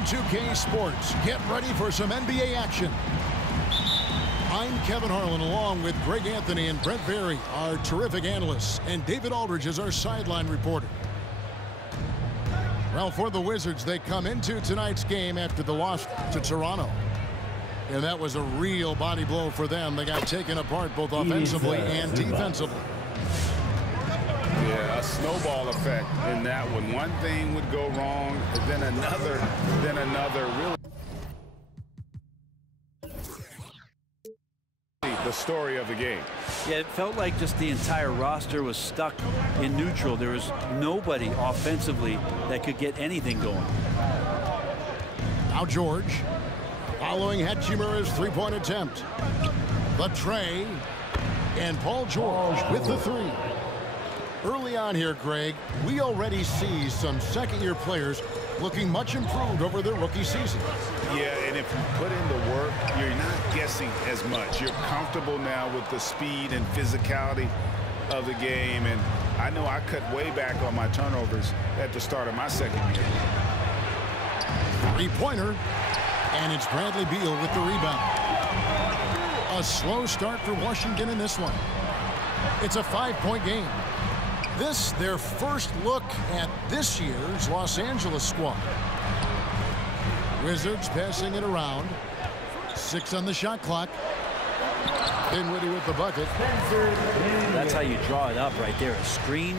From 2K Sports, get ready for some NBA action. I'm Kevin Harlan along with Greg Anthony and Brent Barry, our terrific analysts, and David Aldridge is our sideline reporter. Well, for the Wizards, they come into tonight's game after the loss to Toronto. And that was a real body blow for them. They got taken apart both offensively and defensively. Yeah, a snowball effect in that one. One thing would go wrong, then another, really. The story of the game. Yeah, it felt like just the entire roster was stuck in neutral. There was nobody offensively that could get anything going. Now George, following Hachimura's three-point attempt. The tray, and Paul George with the three. Early on here, Greg, we already see some second-year players looking much improved over their rookie season. Yeah, and if you put in the work, you're not guessing as much. You're comfortable now with the speed and physicality of the game. And I know I cut way back on my turnovers at the start of my second year. Three-pointer, and it's Bradley Beal with the rebound. A slow start for Washington in this one. It's a 5-point game. This, their first look at this year's Los Angeles squad. Wizards passing it around. 6 on the shot clock. Dinwiddie with the bucket. That's how you draw it up right there. A screen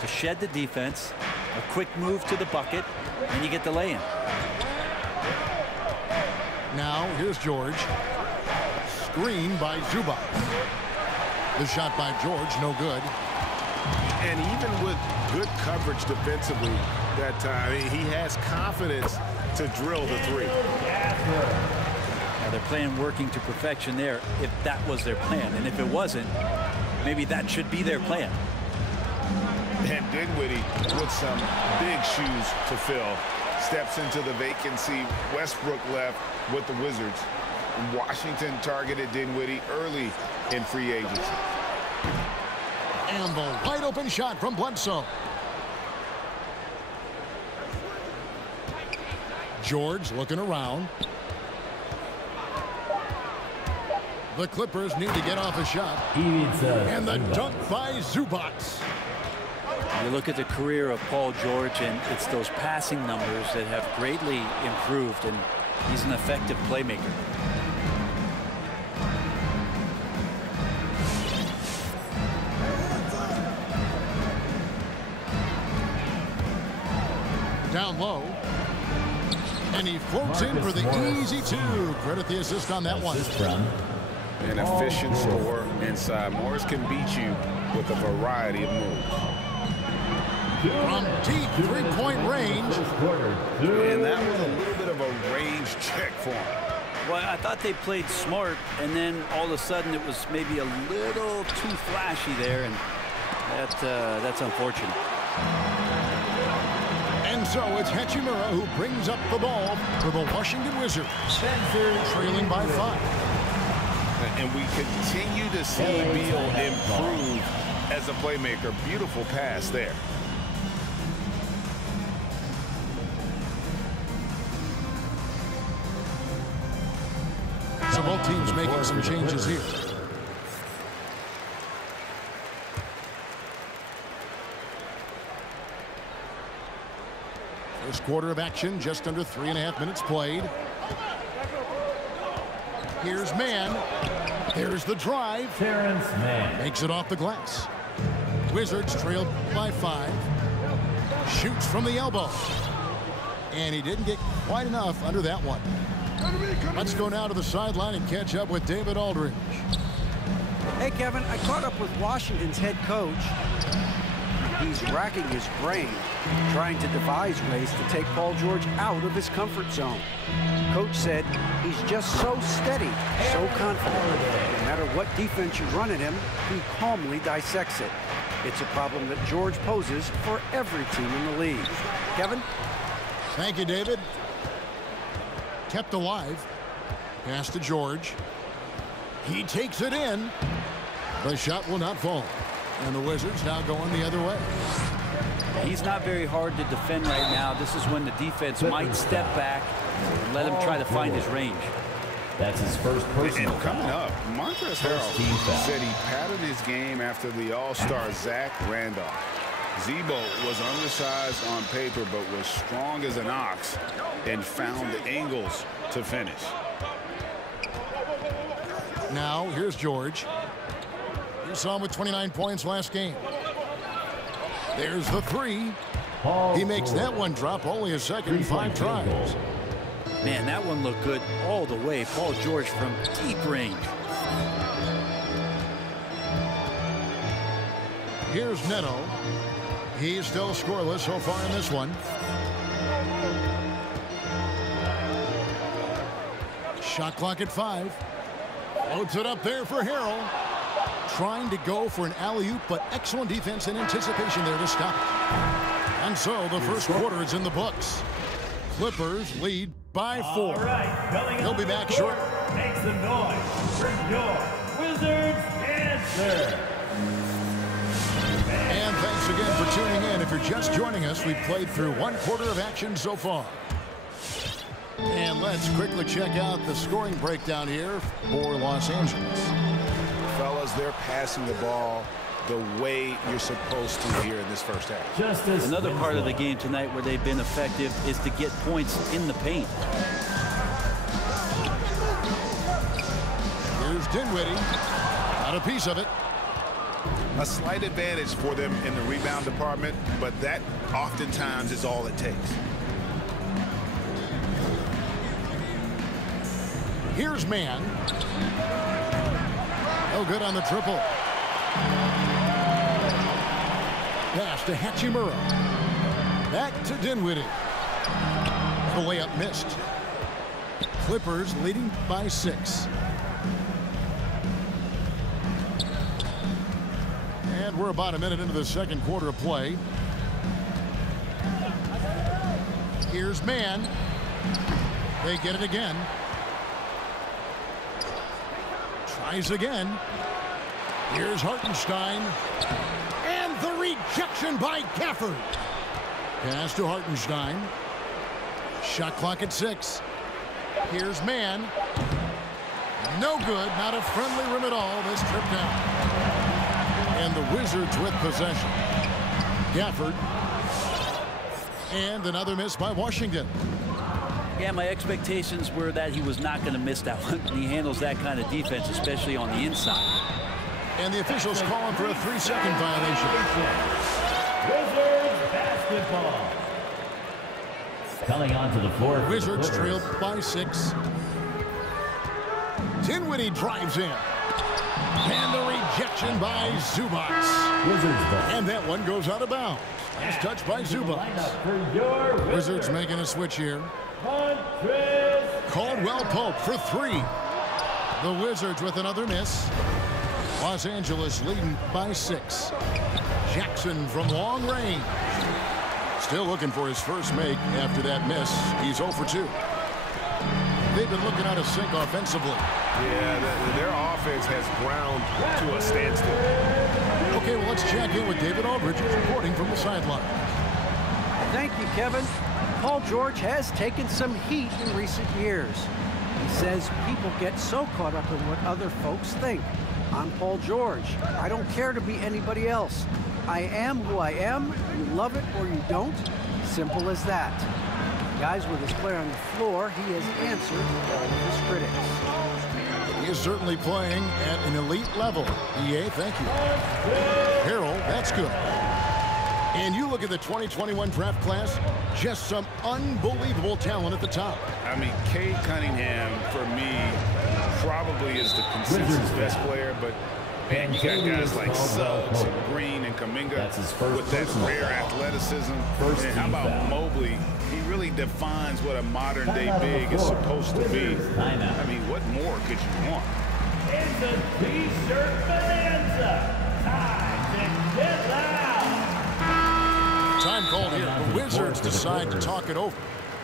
to shed the defense, a quick move to the bucket, and you get the lay-in. Now, here's George. Screen by Zubac. The shot by George, no good. And even with good coverage defensively that time, he has confidence to drill the three. Now they're playing working to perfection there if that was their plan. And if it wasn't, maybe that should be their plan. And Dinwiddie with some big shoes to fill. Steps into the vacancy. Westbrook left with the Wizards. Washington targeted Dinwiddie early in free agency. And the wide open shot from Bledsoe. George looking around. The Clippers need to get off a shot. And the dunk by Zubac. You look at the career of Paul George, and it's those passing numbers that have greatly improved, and he's an effective playmaker. Down low. And he floats in for the easy two. Credit the assist on that one. An efficient score inside. Morris can beat you with a variety of moves. From deep three-point range. And that was a little bit of a range check for him. Well, I thought they played smart, and then all of a sudden it was maybe a little too flashy there, and that's unfortunate. And so it's Hachimura who brings up the ball for the Washington Wizards. Trailing by 5. And we continue to see Beal improve as a playmaker. Beautiful pass there. So both teams making some changes here. First quarter of action, just under 3.5 minutes played. Here's Mann. There's the drive. Terrence Mann makes it off the glass. Wizards trailed by 5. Shoots from the elbow. And he didn't get quite enough under that one. Let's go now to the sideline and catch up with David Aldridge. Hey, Kevin, I caught up with Washington's head coach. He's racking his brain, trying to devise ways to take Paul George out of his comfort zone. Coach said he's just so steady, so confident. No matter what defense you run at him, he calmly dissects it. It's a problem that George poses for every team in the league. Kevin? Thank you, David. Kept alive. Pass to George. He takes it in. The shot will not fall. And the Wizards now going the other way. He's not very hard to defend right now. This is when the defense might step back and let him try to find his range. That's his first personal And coming foul. up, Montrezl Harrell said he padded his game after the All-Star Zach Randolph. Zebo was undersized on paper but was strong as an ox and found the angles to finish. Now, here's George. You saw him with 29 points last game. There's the three. He makes that one drop, only a second, 5 tries. Man, that one looked good all the way. Paul George from deep range. Here's Neto. He's still scoreless so far in this one. Shot clock at 5. Floats it up there for Harrell. Trying to go for an alley-oop, but excellent defense and anticipation there to stop it. And so the first quarter is in the books. Clippers lead by 4. They'll be back short. Make some noise for your Wizards answer. And thanks again for tuning in. If you're just joining us, we've played through 1 quarter of action so far. And let's quickly check out the scoring breakdown here for Los Angeles. Fellas, they're passing the ball the way you're supposed to here in this first half. Another part of the game tonight where they've been effective is to get points in the paint. Here's Dinwiddie. Got a piece of it. A slight advantage for them in the rebound department, but that oftentimes is all it takes. Here's Mann. No good on the triple. Pass to Hachimura. Back to Dinwiddie. The layup missed. Clippers leading by 6. And we're about a minute into the second quarter of play. Here's Mann. They get it again. Tries again. Here's Hartenstein. And the rejection by Gafford. Pass to Hartenstein. Shot clock at 6. Here's Mann. No good. Not a friendly rim at all. This trip down. And the Wizards with possession. Gafford. And another miss by Washington. Yeah, my expectations were that he was not going to miss that one. He handles that kind of defense, especially on the inside. And the officials calling for a 3-second violation. Wizards basketball. Coming onto the floor. Wizards trailed by 6. Dinwiddie drives in. And the rejection by Zubac. Wizards ball. And that one goes out of bounds. Last touch by Zubac. Wizards making a switch here. Caldwell Pope for 3. The Wizards with another miss. Los Angeles leading by 6. Jackson from long range. Still looking for his first make after that miss. He's 0 for 2. They've been looking out of sync offensively. Yeah, their offense has ground to a standstill. Okay, well, let's check in with David Aldridge, reporting from the sideline. Thank you, Kevin. Paul George has taken some heat in recent years. He says people get so caught up in what other folks think. I'm Paul George. I don't care to be anybody else. I am who I am. You love it or you don't. Simple as that. Guys, with his player on the floor, he has answered all of his critics. He is certainly playing at an elite level. EA, thank you. Harrell, that's good. And you look at the 2021 draft class, just some unbelievable talent at the top. I mean, Cade Cunningham, for me, probably is the consensus best player, but man, you got guys like Suggs, Green, and Kuminga with that rare athleticism. And how about Mobley? He really defines what a modern-day big is supposed to be. I mean, what more could you want? It's a T-shirt bonanza. Time to get loud. Time called here. The Wizards decide to talk it over.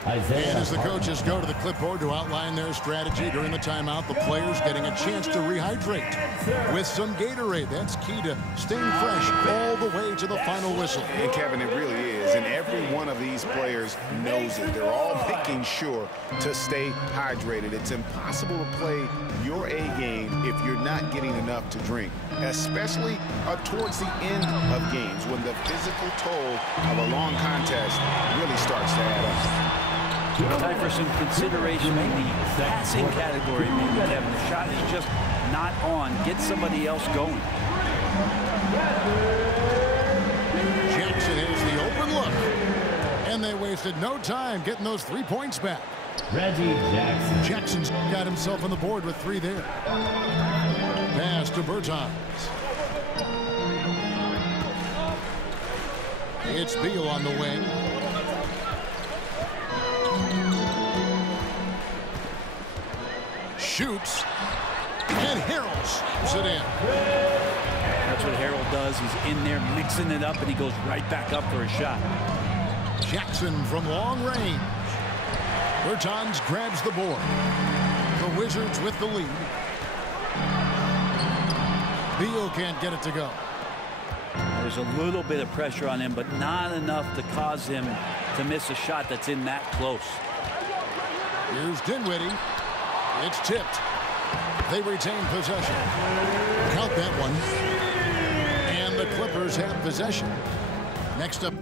And as the coaches go to the clipboard to outline their strategy during the timeout, the players getting a chance to rehydrate with some Gatorade. That's key to staying fresh all the way to the final whistle. And Kevin, it really is. And every one of these players knows it. They're all making sure to stay hydrated. It's impossible to play your A game if you're not getting enough to drink, especially towards the end of games when the physical toll of a long contest really starts to add up. Time for some consideration in the passing category, maybe, Kevin. The shot is just not on. Get somebody else going. Jackson has the open look. And they wasted no time getting those 3 points back. Reggie Jackson. Jackson's got himself on the board with 3 there. Pass to Bertans. It's Beal on the wing. Shoots, and Harrell shoots it in. That's what Harrell does. He's in there mixing it up, and he goes right back up for a shot. Jackson from long range. Bertans grabs the board. The Wizards with the lead. Beal can't get it to go. There's a little bit of pressure on him, but not enough to cause him to miss a shot that's in that close. Here's Dinwiddie. It's tipped. They retain possession. Count that one. And the Clippers have possession. Next up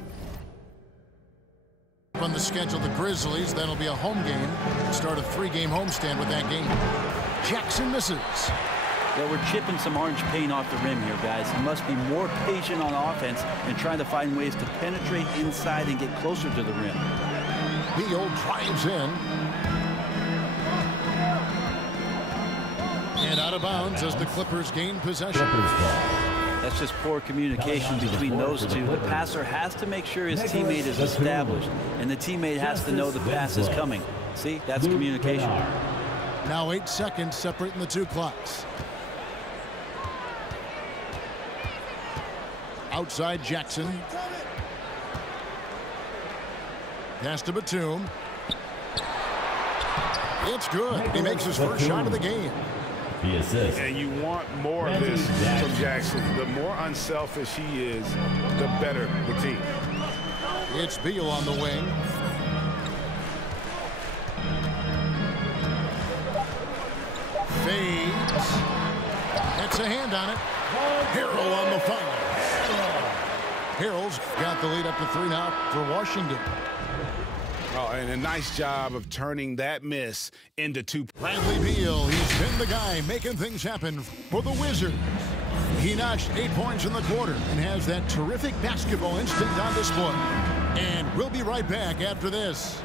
on the schedule, the Grizzlies. That'll be a home game. Start a 3-game homestand with that game. Jackson misses. Well, we're chipping some orange paint off the rim here, guys. He must be more patient on offense and trying to find ways to penetrate inside and get closer to the rim. Beal drives in. And out of bounds as the Clippers gain possession. That's just poor communication between those two. The passer has to make sure his teammate is established, and the teammate has to know the pass is coming. See, that's communication. Now 8 seconds separating the 2 clocks. Outside Jackson. Pass to Batum. It's good. He makes his first shot of the game. The assist. And you want more of this from Jackson. The more unselfish he is, the better the team. It's Beal on the wing. Fades. That's a hand on it. Harrell on the foul. Harrell's got the lead up to 3 now for Washington. Oh, and a nice job of turning that miss into 2. Bradley Beal, he's been the guy making things happen for the Wizards. He notched 8 points in the quarter and has that terrific basketball instinct on display. And we'll be right back after this.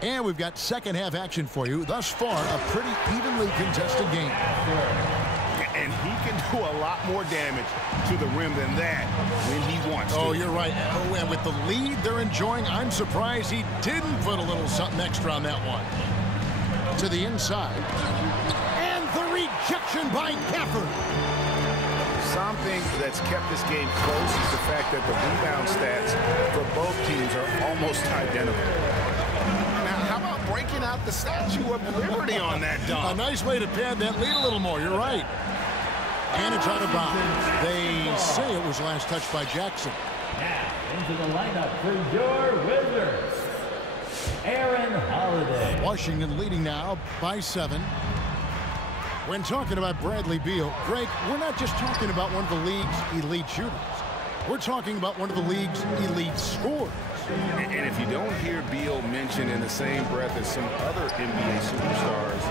And we've got second half action for you. Thus far, a pretty evenly contested game. And he can do a lot more damage to the rim than that when he wants to. Oh, you're right. Oh, and with the lead they're enjoying, I'm surprised he didn't put a little something extra on that one. To the inside. And the rejection by Gafford. Something that's kept this game close is the fact that the rebound stats for both teams are almost identical. Now, how about breaking out the Statue of Liberty on that dunk? A nice way to pad that lead a little more. You're right. And it's out of bounds. They say it was last touched by Jackson. Now, into the lineup for your Wizards, Aaron Holiday. Washington leading now by 7. When talking about Bradley Beal, Greg, we're not just talking about one of the league's elite shooters. We're talking about one of the league's elite scorers. And if you don't hear Beal mentioned in the same breath as some other NBA superstars,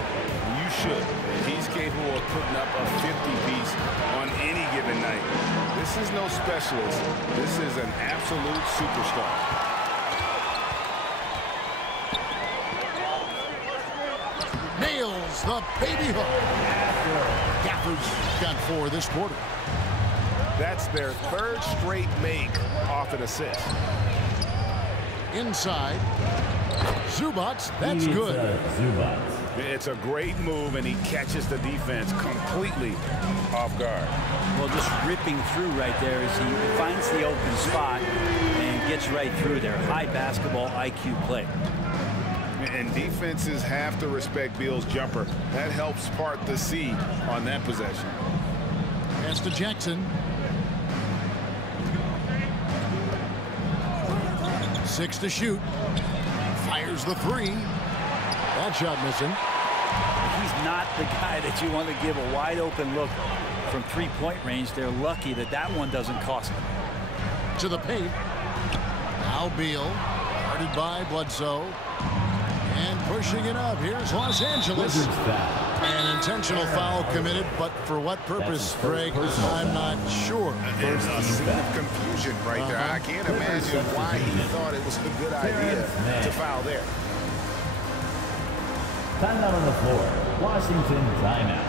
you should. He's capable of putting up a 50-piece on any given night. This is no specialist. This is an absolute superstar. Nails the baby hook. Gafford's got 4 this quarter. That's their 3rd straight make off an assist. Inside. Zubats, that's good. Zubats. It's a great move, and he catches the defense completely off guard. Well, just ripping through right there as he finds the open spot and gets right through there. High basketball IQ play. And defenses have to respect Beal's jumper. That helps part the sea on that possession. Pass to Jackson. 6 to shoot. Fires the 3. That shot missing. He's not the guy that you want to give a wide open look from three-point range. They're lucky that that one doesn't cost them. To the paint. Now Beal. Guarded by Bledsoe. And pushing it up. Here's Los Angeles. An intentional foul committed, but for what purpose, Greg, I'm not sure. There's a scene of confusion right there. I can't imagine why he thought it was a good idea to foul there. Timeout on the floor. Washington timeout.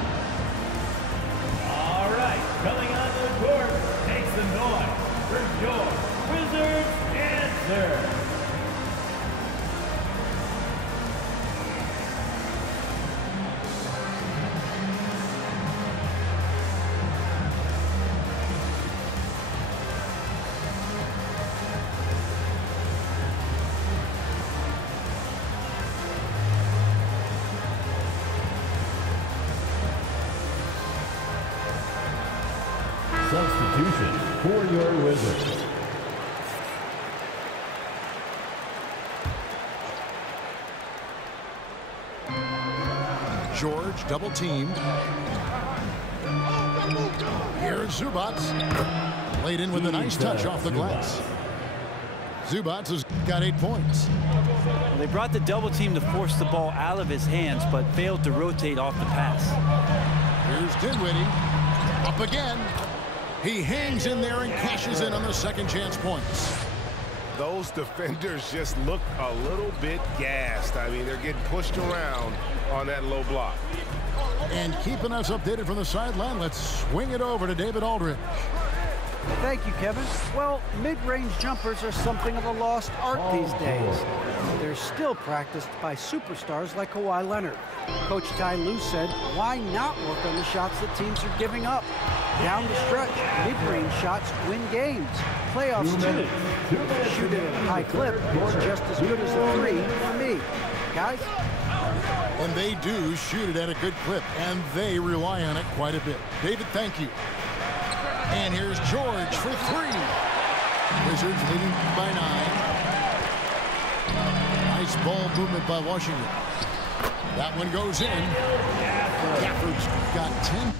All right, coming on the court, makes the noise for your Wizards answer. Substitution for your Wizards. George double teamed. Here's Zubac. Laid in with a nice touch off the glass. Zubac has got 8 points. Well, they brought the double team to force the ball out of his hands, but failed to rotate off the pass. Here's Dinwiddie. Up again. He hangs in there and cashes in on the second chance points. Those defenders just look a little bit gassed. I mean, they're getting pushed around on that low block. And keeping us updated from the sideline, let's swing it over to David Aldridge. Thank you, Kevin. Well, mid-range jumpers are something of a lost art these days. They're still practiced by superstars like Kawhi Leonard. Coach Ty Lue said, why not work on the shots that teams are giving up? Down the stretch, mid-range shots win games. Playoffs, too. Shoot it at a high clip. It's just as good as a 3 for me. Guys? And they do shoot it at a good clip, and they rely on it quite a bit. David, thank you. And here's George for 3. Wizards leading by 9. Nice ball movement by Washington. That one goes in. Gafford's got 10.